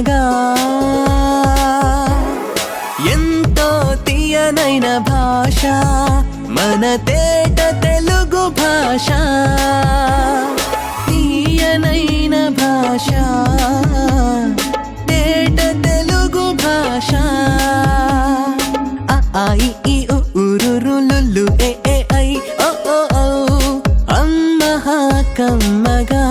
కమ్మగా ఎంతో తీయనైన భాష మన తేట తెలుగు భాష తీయనైన భాష తేట తెలుగు భాష ఆ ఇ ఈ ఉ ఊరు Lulu A A I O ఓ ఔ అమ్మహా కమ్మగా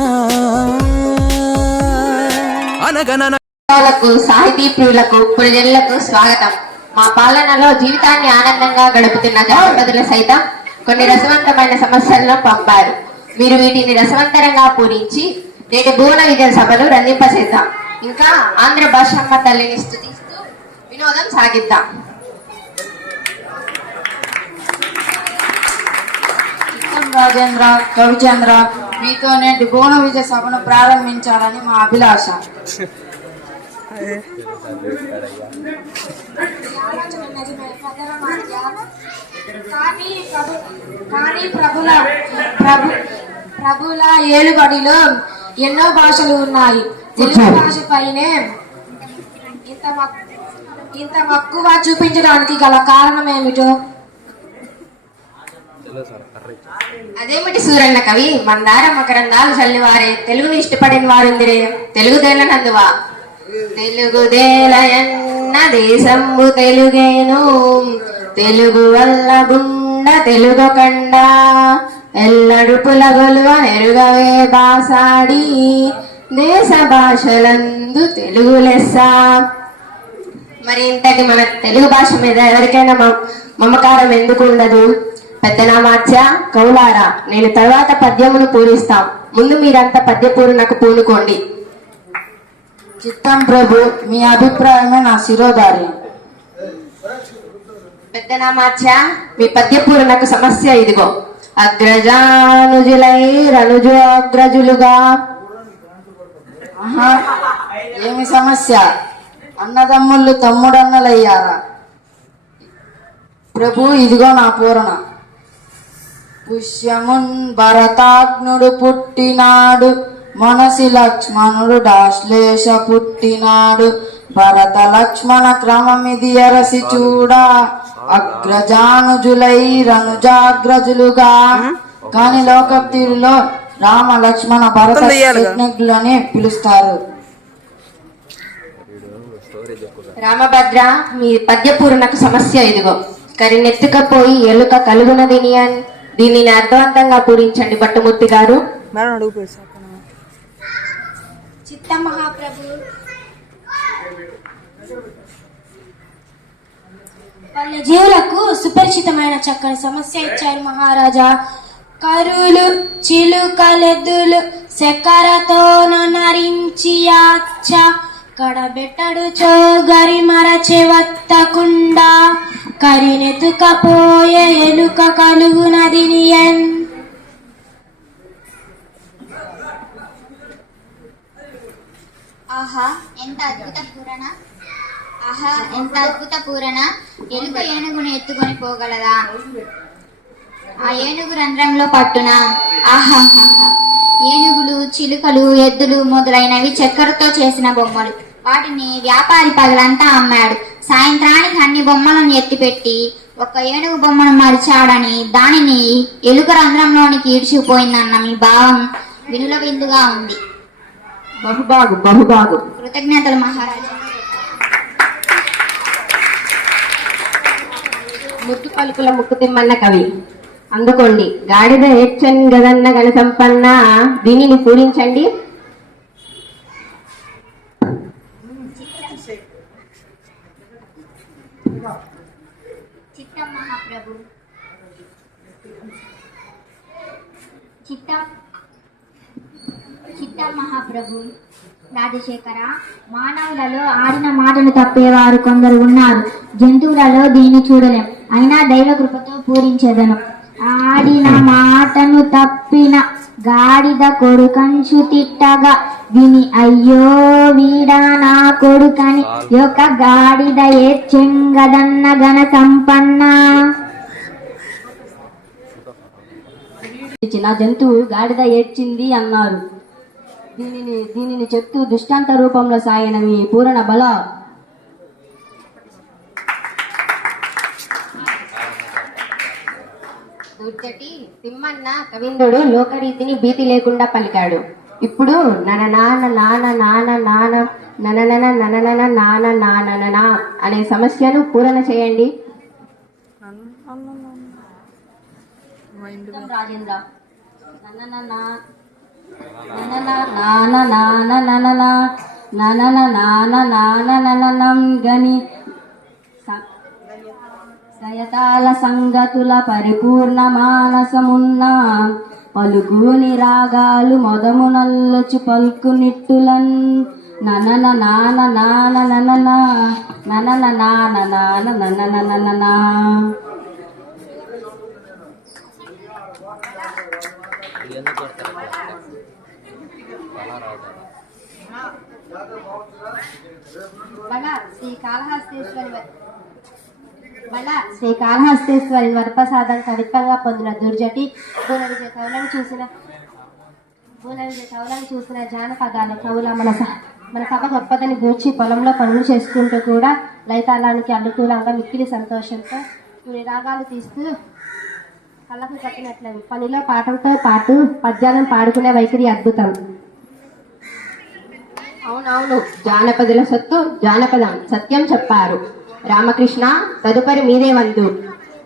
సాహితీ ప్రియులకు ప్రజలకు స్వాగతం. మా పాలనలో జీవితాన్ని ఆనందంగా గడుపుతున్న జానపదులు సైతం కొన్ని రసవంతమైన సమస్యలను పంపారు. మీరు వీటిని రసవంతరంగా పూరించి నేటి భువన విజయ సభలు రంజింపచేద్దాం. ఇంకా ఆంధ్ర భాషమ్మ తల్లిని స్తుతిస్తూ వినోదం సాగిద్దాం. రాజేంద్ర కవిచంద్ర మీతో నేటి భువన విజయ సభను ప్రారంభించాలని మా అభిలాష. కానీ ప్రభుల ఏలుబడిలో ఎన్నో భాషలు ఉన్నాయి. తెలుగు భాష పైనే ఇంత మక్కువ చూపించడానికి గల కారణం ఏమిటో? అదేమిటి సూరన్న కవి, మందార మకరందాలు చల్లివారే తెలుగుని ఇష్టపడిన వారుందిరే తెలుగుదేలనందువా. తెలుగుదేలయన్న దేశంబు తెలుగేను తెలుగు వల్ల గుండ తెలుగు కండ ఎల్లడు పులగొలువ నెరుగవే బాసాడి దేశ భాషలందు తెలుగు లెస్స. మరి ఇంతటి మన తెలుగు భాష మీద ఎవరికైనా మమకారం ఎందుకు ఉండదు? పెద్దనామాచ్య కౌలారా, నేను తర్వాత పద్యమును పూరిస్తాం. ముందు మీరంతా పద్యపూరణకు పూనుకోండి. చిత్తం ప్రభు, మీ అభిప్రాయమే నా శిరోధార్యం. పెద్దనామాచ్య, మీ పద్యపూరణకు సమస్య ఇదిగో. అగ్రజానుజులై రనుజు అగ్రజులుగా. ఏమి సమస్య? అన్నదమ్ముళ్ళు తమ్ముడన్నలయ్యారా? ప్రభు, ఇదిగో నా పూరణ. పుష్యమున్ భరతాగ్నుడు పుట్టినాడు, మనసి లక్ష్మణుడు డాశ్లేష పుట్టినాడు. భరత లక్ష్మణ క్రమమిది అరసి చూడా, అగ్రజానుజులై రనుజాగ్రజులుగా. కాని లోకప్తిలో రామ లక్ష్మణ భరత యజ్ఞులని పిలుస్తారు. రామభద్ర, మీ పద్యపూరణకు సమస్య ఇదిగో. కరినెత్తుకపోయి ఎలుక కలుగునదిని దీనిని అర్థవంతంగా పూరించండి భట్టమూర్తి గారు. చిత్త మహాప్రభు, వాళ్ళ జీవులకు సుపరిచితమైన చక్కని సమస్య ఇచ్చారు మహారాజా. కరులు చిలుకలెద్దులు శకరతో నరించి యాచ్చ కడబెట్టడు చోగరి మరచె వత్తకుండా కరినెతుకపోయే ఎలుక కలుగునదిని ఆహా ఎంత అద్భుత పూరణ! ఆహా ఎంత అద్భుత పూరణ! ఎలుక ఏనుగును ఎత్తుకొని పోగలదా? ఆ ఏనుగు రంధ్రంలో పట్టున. ఆహాహా! ఏనుగులు, చిలుకలు, ఎద్దులు మొదలైనవి చక్కెరతో చేసిన బొమ్మలు. వాటిని వ్యాపారి పగలంతా అమ్మాడు. సాయంత్రానికి అన్ని బొమ్మలను ఎత్తిపెట్టి ఒక ఏనుగు బొమ్మను మరిచాడని దానిని ఎలుక రంధ్రంలోనికి ఈడ్చిపోయిందన్న మీ భావం వినుల విందుగా ఉంది. బహుబాగు బహుబాగు. కృతజ్ఞతలు మహారాజా. ముద్దు పలుకుల ముక్కుతిమ్మన్న కవి, అందుకోండి. గాడిద ఏడ్చన్ గదన్న గణ సంపన్న దీనిని పూరించండి. చిత్తం మహాప్రభు. చిత్తం మహాప్రభు. రాజశేఖర, మానవులలో ఆడిన మాటలు తప్పేవారు కొందరు ఉన్నారు. జంతువులలో దీన్ని చూడలేం. అయినా దైవ కృపతో పూరించేదను. ఆడిన మాటను తప్పిన గాడిద కొడుకంచు తిట్టగా విని అయ్యో వీడా నా కొడుకని యొక్క గాడిద ఏడ్చెంగదన్న గణ సంపన్న. జంతువు గాడిద ఏడ్చింది అన్నారు. దీనిని చెప్తూ దృష్టాంత రూపంలో సాగిన మీ పూరణ బల. దుర్జటి తిమ్మన్న కవీంద్రుడు లోకరీతిని భీతి లేకుండా పలికాడు. ఇప్పుడు నన నాన నాన నాన నాన నననన నననన నాన నానన అనే సమస్యను పూరణ చేయండి. రాజేంద్ర నననం గని సయతాల సంగతుల పరిపూర్ణ మానసమున్న పలుకుని రాగాలు మొదమునల్లొచ్చు పలుకు నిట్టులన్ ననన నాన నాన ననన ననన నాన నాన ననన ననన. శ్రీ కాళహస్తేశ్వరి వరప్రసాదం కవిత్వంగా పొందిన దుర్జటి భూన విజయ కవులను చూసిన జానపదాలు కవుల మన సభ గొప్పదని గూర్చి పొలంలో పనులు చేసుకుంటూ కూడా లైతాళానికి అనుకూలంగా మిక్కిలి సంతోషంతో కొన్ని రాగాలు తీస్తూ కళ్ళకు కట్టినట్లవి. పనిలో పాటలతో పాటు పద్యాలను పాడుకునే వైఖరి అద్భుతం. అవునవును, జానపదుల సొత్తు జానపదం, సత్యం చెప్పారు రామకృష్ణ. తదుపరి మీదే వంతు.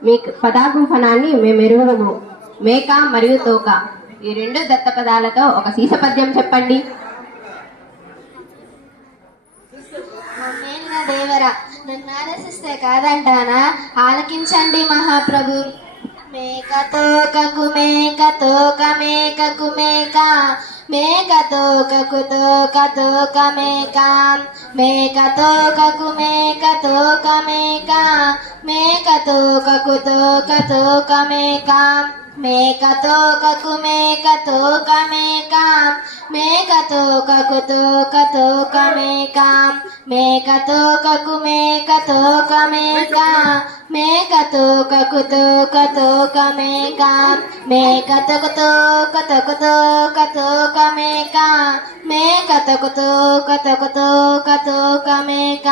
మీ పదాగుంఫనాన్ని మేమెరుగుము. మేక మరియు తోక ఈ రెండు దత్త పదాలతో ఒక సీస పద్యం చెప్పండి. దేవరా నన్ను ఆదర్శిస్తే కాదంటానా? ఆలకించండి మహాప్రభు. మేక తోకకు మేక తోక మేకకు మేక మేక తోకకు తోక తోక మేక మేక తోకకు మేక తోక మేక మేక తోకకు తోక తోక మేక మేక తోకకు మేక తోక మేక మేక తోకకు తోక తోక మేక మేక తోకకు మేక తోక మేక మేక తోకకు తోక తోక మేక మేక తోక తోక తోక తోక తోక మేక మేక తోక తోక తోక తోక తోక మేక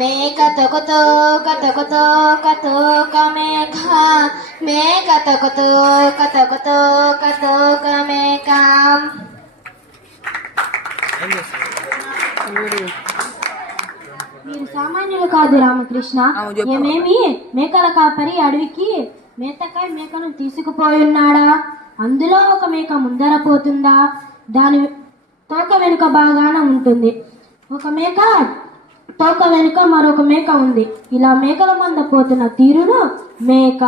మేక తోక తోక తోక తోక తోక మేక మేక తోక తోక తోక తోక తోక మేక. మీరు సామాన్యులు కాదు రామకృష్ణ. ఏమేమి మేకల కాపరి అడవికి మేతకాయ మేకను తీసుకుపోయున్నాడా? అందులో ఒక మేక ముందర పోతుందా? దాని తోక వెనుక బాగాన ఉంటుంది. ఒక మేక తోక వెనుక మరొక మేక ఉంది. ఇలా మేకల మంద పోతున్న తీరును మేక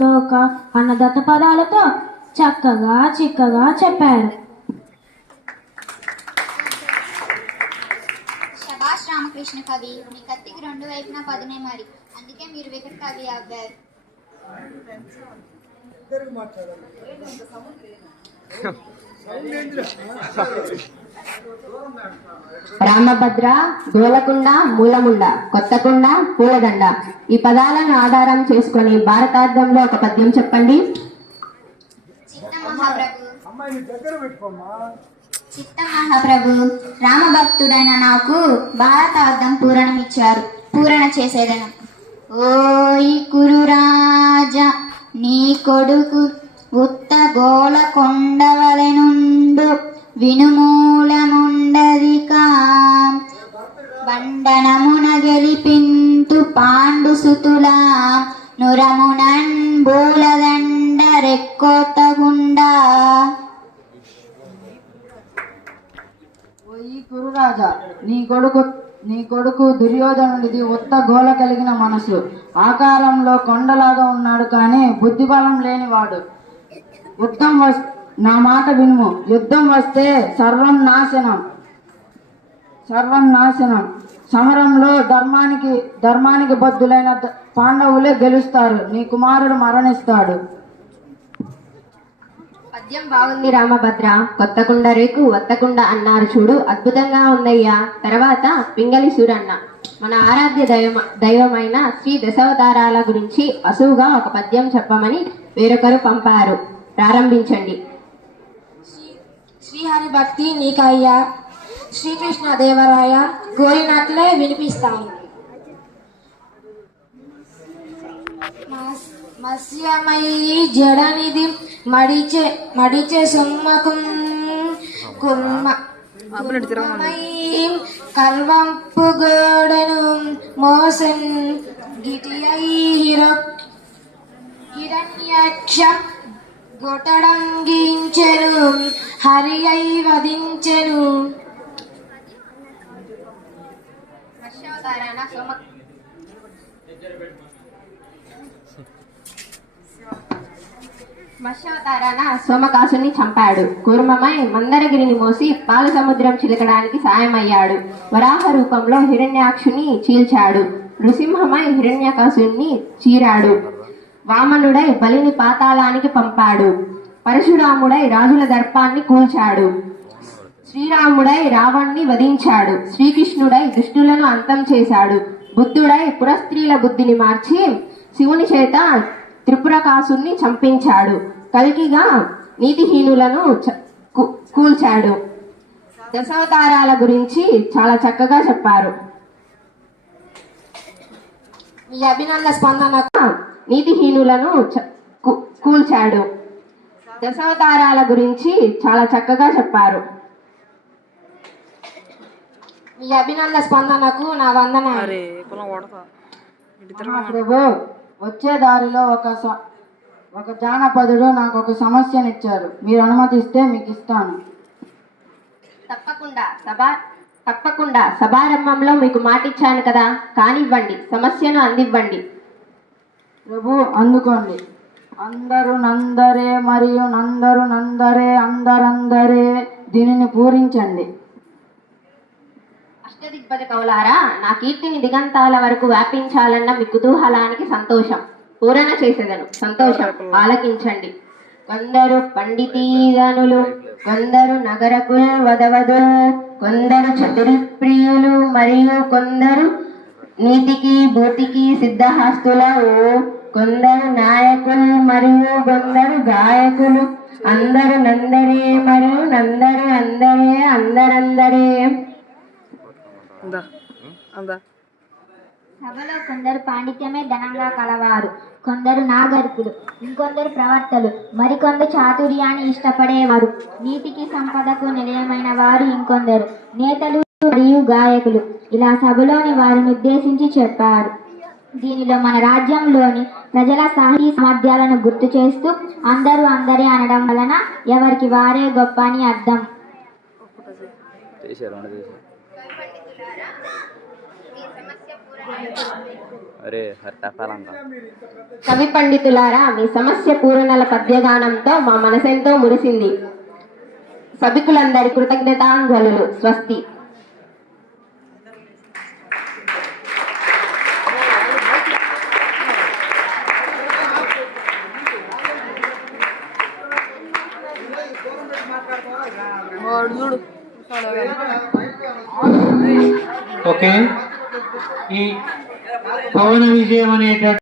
తోక అన్న దత్త పదాలతో చక్కగా చిక్కగా చెప్పారు. శభాష్ రామకృష్ణ కవి, మీ కత్తికి రెండు వైపున పదునే మరి, అందుకే మీరు వికట కవి అవ్వారు. రామభద్ర, గోలకుండ, మూలముండ, కొత్తకుండ, పూలదండ ఈ పదాలను ఆధారం చేసుకొని భారతార్థంలో ఒక పద్యం చెప్పండి. చిత్తం మహాప్రభు, రామభక్తుడైన నాకు భారతార్థం పూరణ చేసేదను. ఓయ్ కురురాజ, నీ కొడుకు ఉత్త గోల కొండవలెనుండు వినుమూలముండదికా బండనమున గెలిపింతు పాండుసుతుల నురమునన్ బూలదండ రెక్కోతగుండా. ఓయి కురురాజా, నీ కొడుకు దుర్యోధనుడిది ఉత్త గోల కలిగిన మనసు. ఆకారంలో కొండలాగా ఉన్నాడు, కానీ బుద్ధిబలం లేనివాడు. నా మాట వినుము. యుద్ధం వస్తే సర్వం నాశనం. సమరంలో ధర్మానికి బద్ధులైన పాండవులే గెలుస్తారు. నీ కుమారుడు మరణిస్తాడు. పద్యం బాగుంది రామభద్ర. కొత్తకుండ రేకు వత్తకుండ అన్నారు చూడు, అద్భుతంగా ఉందయ్యా. తర్వాత పింగళి సూరన్న మన ఆరాధ్య దైవమైన శ్రీ దశావతారాల గురించి అసువుగా ఒక పద్యం చెప్పమని వేరొకరు పంపారు. ప్రారంభించండి. శ్రీహరి భక్తి నీకయ్యా, శ్రీకృష్ణ దేవరాయ గోరినట్లే వినిపిస్తాను. మత్స్యమయీ జడనిధి మడిచే సొమ్మకుం కుర్మమయీం కర్వంపు గోడను మోసం గిటియై హిరణ్యక్ష గొటడంగించెను హరియై వధించెను. మత్స్యావతారాన సోమకాసుని చంపాడు. కూర్మమై మందరగిరిని మోసి పాల సముద్రం చిలకడానికి సాయమయ్యాడు. వరాహ రూపంలో హిరణ్యాక్షుని చీల్చాడు. నృసింహమై హిరణ్యకాసుని చీరాడు. వామనుడై బలిని పాతాళానికి పంపాడు. పరశురాముడై రాజుల దర్పాన్ని కూల్చాడు. శ్రీరాముడై రావణ్ణి వధించాడు. శ్రీకృష్ణుడై దుష్టులను అంతం చేశాడు. బుద్ధుడై పురస్త్రీల బుద్ధిని మార్చి శివుని చేత త్రిపురకాసుని చంపించాడు. కల్కిగా నీతిహీనులను కూల్చాడు. దశావతారాల గురించి చాలా చక్కగా చెప్పారు. మీ అభినందన స్పందనకు నీతిహీనులను కూల్చాడు. దశావతారాల గురించి చాలా చక్కగా చెప్పారు. మీ అభినందన స్పందనకు నా వందనాలు. ప్రభు, వచ్చే దారిలో ఒక జానపదుడు నాకు ఒక సమస్యనిచ్చారు. మీరు అనుమతిస్తే మీకు ఇస్తాను. తప్పకుండా సభారంభంలో మీకు మాటిచ్చాను కదా, కానివ్వండి, సమస్యను అందివ్వండి. ప్రభు, అందుకోండి. అందరూ నందరే మరియు నందరు నందరే అందరందరే దీనిని పూరించండి. అష్టదిగ్బజ కౌలారా, నా కీర్తిని దిగంతాల వరకు వ్యాపించాలన్న మీ కుతూహలానికి సంతోషం. పూరణ చేసేదను సంతోషం. ఆలకించండి. కొందరు పండితీదనులు, కొందరు నగరకుల్ వదవదులు, కొందరు చతురిప్రియులు, మరియు కొందరు నీతికి భూతికి సిద్ధహస్తులు, కొందరు నాయకులు మరియు కొందరు గాయకులు, అందరు నందరే మరియు నందరు అందరే అందరందరే. సభలో కొందరు పాండిత్యమే ధనంగా కలవారు, కొందరు నాగరికులు, ఇంకొందరు ప్రవర్తలు, మరికొందరు చాతుర్యాన్ని ఇష్టపడేవారు, నీతికి సంపదకు నిలయమైన వారు ఇంకొందరు, నేతలు మరియు గాయకులు. ఇలా సభలోని వారిని ఉద్దేశించి చెప్పారు. దీనిలో మన రాజ్యంలోని ప్రజల సాహితీ సామర్థ్యాలను గుర్తు చేస్తూ అందరూ అందరే అనడం వలన ఎవరికి వారే గొప్ప అని అర్థం. కవి పండితులారా, మీ సమస్య పూరణల పద్యగానంతో మా మనసెంతో మురిసింది. సభికులందరి కృతజ్ఞతాంజలులు. స్వస్తి. ఓకే, ఈ పవన విజయం అనేటువంటి